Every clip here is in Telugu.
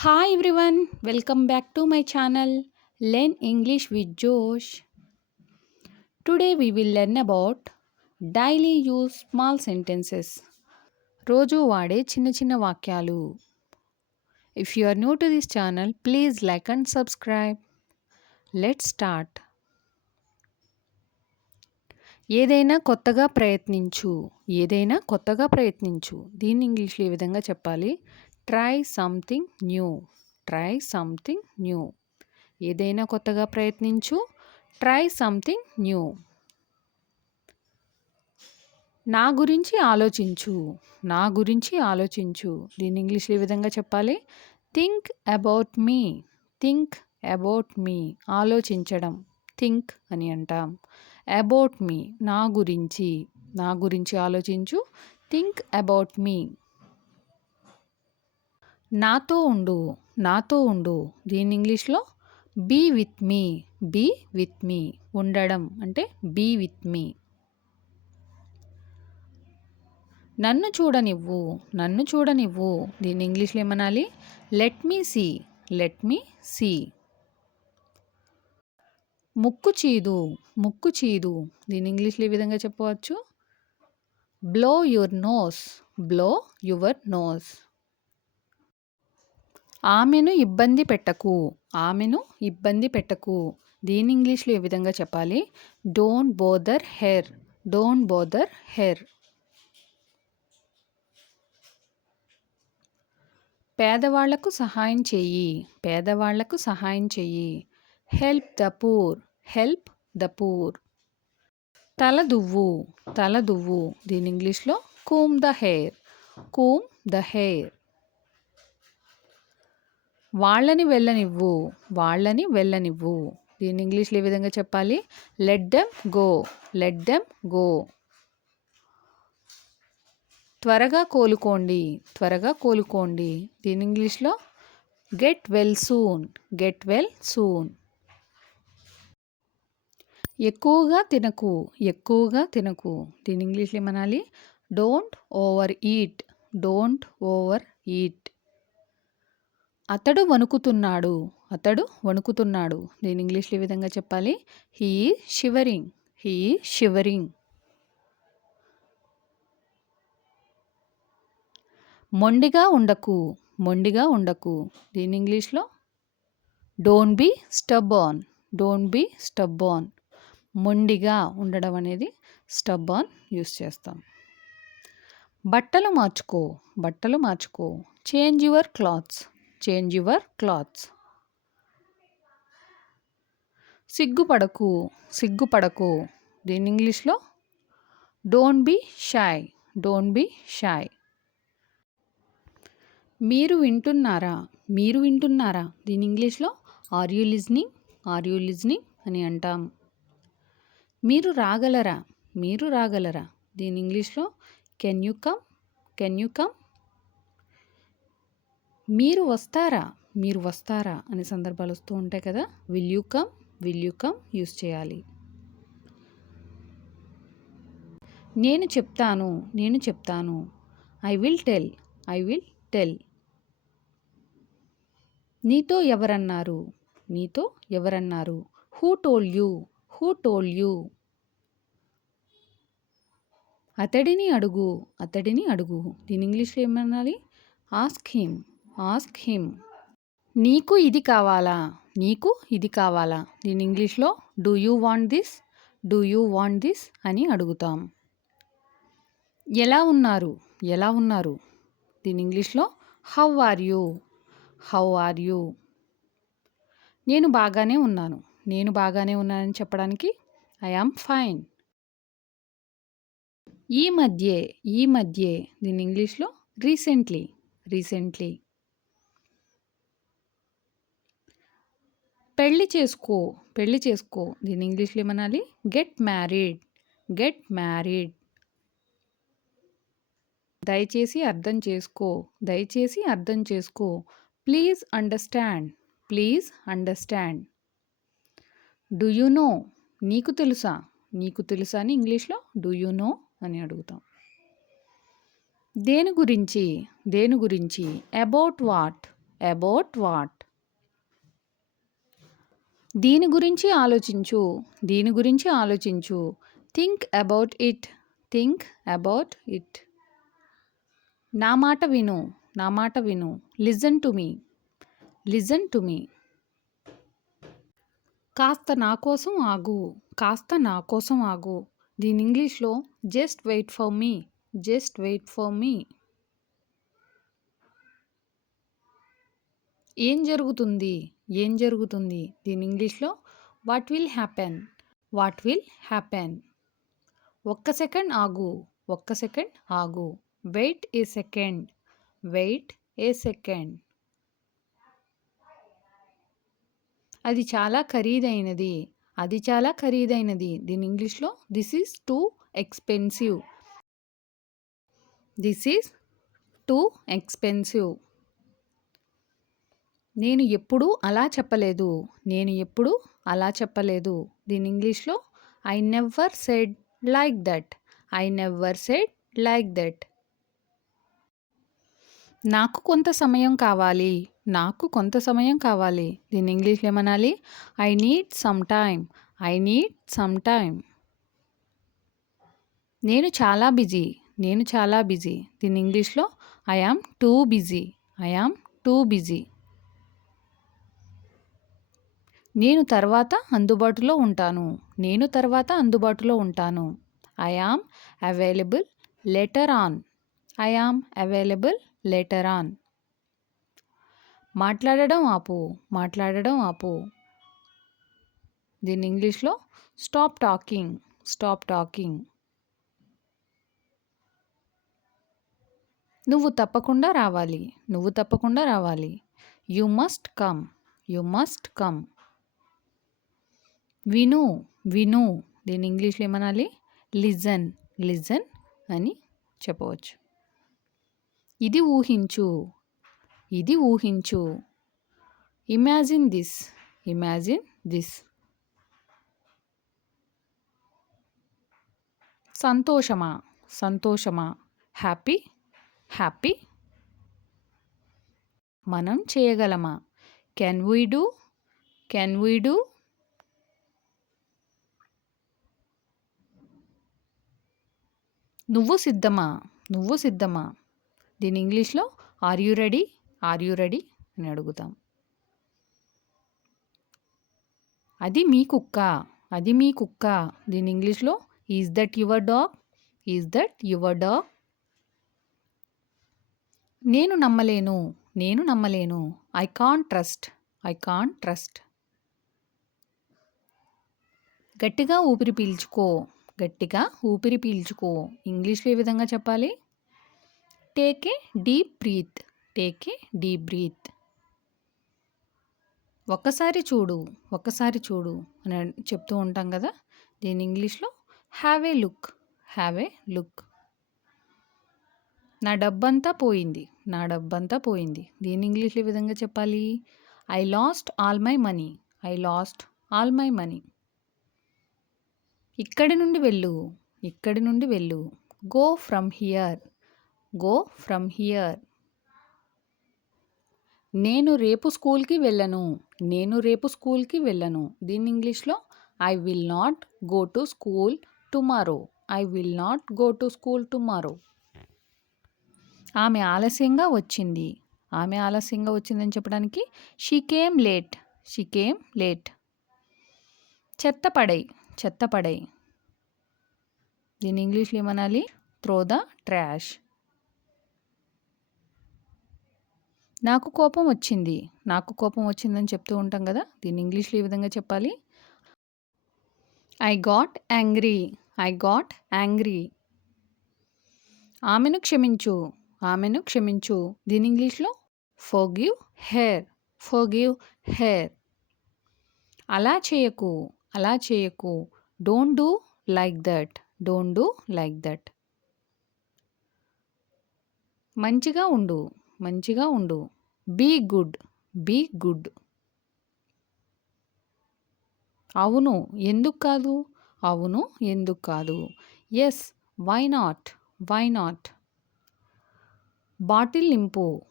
Hi everyone, welcome back to my channel Learn English with Josh. Today we will learn about daily use small sentences. రోజు వాడే చిన్న చిన్న వాక్యాలు. If you are new to this channel, please like and subscribe. Let's start. ఏదైనా కొత్తగా ప్రయత్నించు. ఏదైనా కొత్తగా ప్రయత్నించు. దీన్ని ఇంగ్లీష్లో ఈ విధంగా చెప్పాలి. Try something new. Try something new. ఏదైనా కొత్తగా ప్రయత్నించు. Try something new. నా గురించి ఆలోచించు. నా గురించి ఆలోచించు. దీన్ని ఇంగ్లీష్లో ఈ విధంగా చెప్పాలి. Think about me. Think about me. ఆలోచించడం థింక్ అని అంటాం. అబౌట్ మీ నా గురించి. నా గురించి ఆలోచించు. Think about me. నాతో ఉండు. నాతో ఉండు. దీన్ని ఇంగ్లీష్లో be with me. Be with me. ఉండడం అంటే బీ విత్ మీ. నన్ను చూడనివ్వు. నన్ను చూడనివ్వు. దీన్ని ఇంగ్లీష్లో ఏమనాలి? Let me see. Let me see. ముక్కు చీదు. ముక్కు చీదు. దీన్ని ఇంగ్లీష్లో ఈ విధంగా చెప్పవచ్చు. Blow your nose. Blow your nose. ఆమెను ఇబ్బంది పెట్టకు. ఆమెను ఇబ్బంది పెట్టకు. దీన్ని ఇంగ్లీష్లో ఏ విధంగా చెప్పాలి? Don't bother her. Don't bother her. పేదవాళ్లకు సహాయం చెయ్యి. పేదవాళ్లకు సహాయం చెయ్యి. Help the poor. Help the poor. తల దువ్వు. తల దువ్వు. దీని ఇంగ్లీష్లో Coombs the hair. Coombs the hair. వాళ్ళని వెళ్ళనివ్వు. వాళ్ళని వెళ్ళనివ్వు. దీని ఇంగ్లీష్లో ఏ విధంగా చెప్పాలి? Let them go. Let them go. త్వరగా కోలుకోండి. త్వరగా కోలుకోండి. దీని ఇంగ్లీష్లో get well soon. Get well soon. ఎక్కువగా తినకు. ఎక్కువగా తినకు. దీని ఇంగ్లీష్లో ఏమనాలి? Don't over eat. Don't over eat. అతడు వణుకుతున్నాడు. అతడు వణుకుతున్నాడు. దీని ఇంగ్లీష్లో ఈ విధంగా చెప్పాలి? He shivering. He shivering. మొండిగా ఉండకు. మొండిగా ఉండకు. దీని ఇంగ్లీష్లో డోంట్ బీ స్టబ్బార్న్. Don't be స్టబ్బార్న్. మొండిగా ఉండడం అనేది స్టబ్బార్న్ యూస్ చేస్తాం. బట్టలు మార్చుకో. బట్టలు మార్చుకో. Change your clothes. Change your clothes. సిగ్గుపడకు. సిగ్గుపడకు. దీని ఇంగ్లీష్లో don't be shy. Don't be shy. మీరు వింటున్నారా. మీరు వింటున్నారా. దీని ఇంగ్లీష్లో are you listening. Are you listening అని అంటాం. మీరు రాగలరా. మీరు రాగలరా. దీని ఇంగ్లీష్లో can you come. Can you come. మీరు వస్తారా. మీరు వస్తారా అనే సందర్భాలు వస్తూ ఉంటాయి కదా. Will you come. Will you come use చేయాలి. నేను చెప్తాను. నేను చెప్తాను. I will tell. I will tell. నీతో ఎవరన్నారు. నీతో ఎవరన్నారు. Who told you. Who told you. అతడిని అడుగు. అతడిని అడుగు. దీని ఇంగ్లీష్లో ఏమనాలి? Ask him. Ask him. నీకు ఇది కావాలా. నీకు ఇది కావాలా. దీని ఇంగ్లీష్లో do you want this. Do you want this అని అడుగుతాం. ఎలా ఉన్నారు. ఎలా ఉన్నారు. దీని ఇంగ్లీష్లో how are you. How are you. నేను బాగానే ఉన్నాను. నేను బాగానే ఉన్నానని చెప్పడానికి ఐ యామ్ ఫైన్. ఈ మధ్యే. ఈ మధ్యే. దీని ఇంగ్లీష్లో రీసెంట్లీ. రీసెంట్లీ. పెళ్ళి చేసుకో. పెళ్ళి చేసుకో. దీని ఇంగ్లీష్లో ఏమనాలి? Get married. Get married. దయచేసి అర్థం చేసుకో. దయచేసి అర్థం చేసుకో. Please understand. Please understand. Do you know. నీకు తెలుసా. నీకు తెలుసా అని ఇంగ్లీష్లో డూ యూ నో అని అడుగుతాం. దేని గురించి. దేని గురించి. About what. About what? దీని గురించి ఆలోచించు. దీని గురించి ఆలోచించు. Think about it. Think about it. నా మాట విను. నా మాట విను. Listen to me. Listen to me. కాస్త నా కోసం ఆగు. కాస్త నా కోసం ఆగు. దీని ఇంగ్లీష్లో just wait for me. Just wait for me. ఏం జరుగుతుంది? ఏం జరుగుతుంది? దీని ఇంగ్లీష్లో what will happen. What will happen. ఒక్క సెకండ్ ఆగు. ఒక్క సెకండ్ ఆగు. వెయిట్ ఏ సెకండ్. వెయిట్ ఏ సెకండ్. అది చాలా ఖరీదైనది. అది చాలా ఖరీదైనది. దీని ఇంగ్లీష్లో this is too expensive. This is too expensive. నేను ఎప్పుడూ అలా చెప్పలేదు. నేను ఎప్పుడూ అలా చెప్పలేదు. దీని ఇంగ్లీష్లో I never said like that. I never said like that. నాకు కొంత సమయం కావాలి. నాకు కొంత సమయం కావాలి. దీని ఇంగ్లీష్లో ఏమనాలి? I need some time. I need some time. నేను చాలా బిజీ. నేను చాలా బిజీ. దీని ఇంగ్లీష్లో I am too busy. I am too busy. నేను తర్వాత అందుబాటులో ఉంటాను. నేను తర్వాత అందుబాటులో ఉంటాను. I am available later on. I am available later on. మాట్లాడడం ఆపు. మాట్లాడడం ఆపు. దీని ఇంగ్లీష్లో స్టాప్ టాకింగ్. Stop talking. నువ్వు తప్పకుండా రావాలి. నువ్వు తప్పకుండా రావాలి. You must come. You must come. విను. విను. దీని ఇంగ్లీష్లో ఏమనాలి? లిజన్. లిజన్ అని చెప్పవచ్చు. ఇది ఊహించు. ఇది ఊహించు. Imagine this. Imagine this. సంతోషమా. సంతోషమా. హ్యాపీ. హ్యాపీ. మనం చేయగలమా. Can we do. Can we do. నువ్వు సిద్ధమా. నువ్వు సిద్ధమా. దీని ఇంగ్లీష్లో are you ready. Are you ready అని అడుగుతాం. అది మీ కుక్క. అది మీ కుక్క. దీని ఇంగ్లీష్లో is that your dog. Is that your dog. నేను నమ్మలేను. నేను నమ్మలేను. I can't trust. I can't trust. గట్టిగా ఊపిరి పీల్చుకో. గట్టిగా ఊపిరి పీల్చుకో. ఇంగ్లీష్లో ఏ విధంగా చెప్పాలి? Take a deep breath. Take a deep breath. ఒక్కసారి చూడు. ఒక్కసారి చూడు అని చెప్తూ ఉంటాం కదా. దీని ఇంగ్లీష్లో have a look. Have a look. నా డబ్బంతా పోయింది. నా డబ్బంతా పోయింది. దీని ఇంగ్లీష్లో ఏ విధంగా చెప్పాలి? I last all my money. I last all my money. ఇక్కడి నుండి వెళ్ళు. ఇక్కడి నుండి వెళ్ళు. Go from here. Go from here. నేను రేపు స్కూల్కి వెళ్ళను. నేను రేపు స్కూల్కి వెళ్ళను. దీని ఇంగ్లీష్లో I will not go to school tomorrow. I will not go to school tomorrow. ఆమె ఆలస్యంగా వచ్చింది. ఆమె ఆలస్యంగా వచ్చిందని చెప్పడానికి she came late. She came late. చెత్త పడై. చెత్త పడై. దీని ఇంగ్లీష్లో ఏమనాలి? Throw the trash. నాకు కోపం వచ్చింది. నాకు కోపం వచ్చిందని చెప్తూ ఉంటాం కదా. దీని ఇంగ్లీష్లో ఏ విధంగా చెప్పాలి? I got angry. I got angry. ఆమెను క్షమించు. ఆమెను క్షమించు. దీని ఇంగ్లీష్లో ఫర్గివ్ హెర్. Forgive her. అలా చేయకు. అలా చేయకు. Don't do like that. Don't do like that. మంచిగా ఉండు. మంచిగా ఉండు. Be good. Be good. అవును ఎందుకు కాదు. అవును ఎందుకు కాదు. Yes why not. Why not. Bottle నింపు.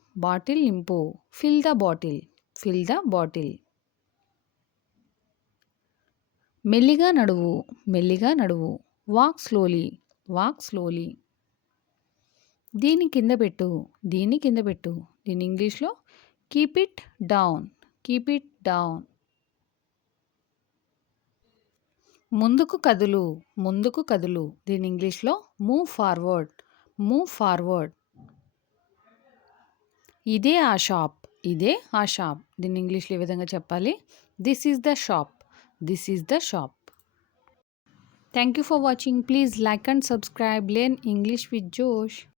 బాటిల్ నింపు. Fill the bottle. Fill the bottle. మెల్లిగా నడువు. మెల్లిగా నడువు. Walk slowly. Walk slowly. దీని కింద పెట్టు. దీన్ని కింద పెట్టు. దీని ఇంగ్లీష్లో keep it down. Keep it down. ముందుకు కదులు. ముందుకు కదులు. దీని ఇంగ్లీష్లో మూవ్ ఫార్వర్డ్. Move forward. ఇదే ఆ షాప్. ఇదే ఆ షాప్. దీని ఇంగ్లీష్లో ఈ విధంగా చెప్పాలి. This is the shop. This is the shop. Thank you for watching. Please like and subscribe. Learn English with జోష్.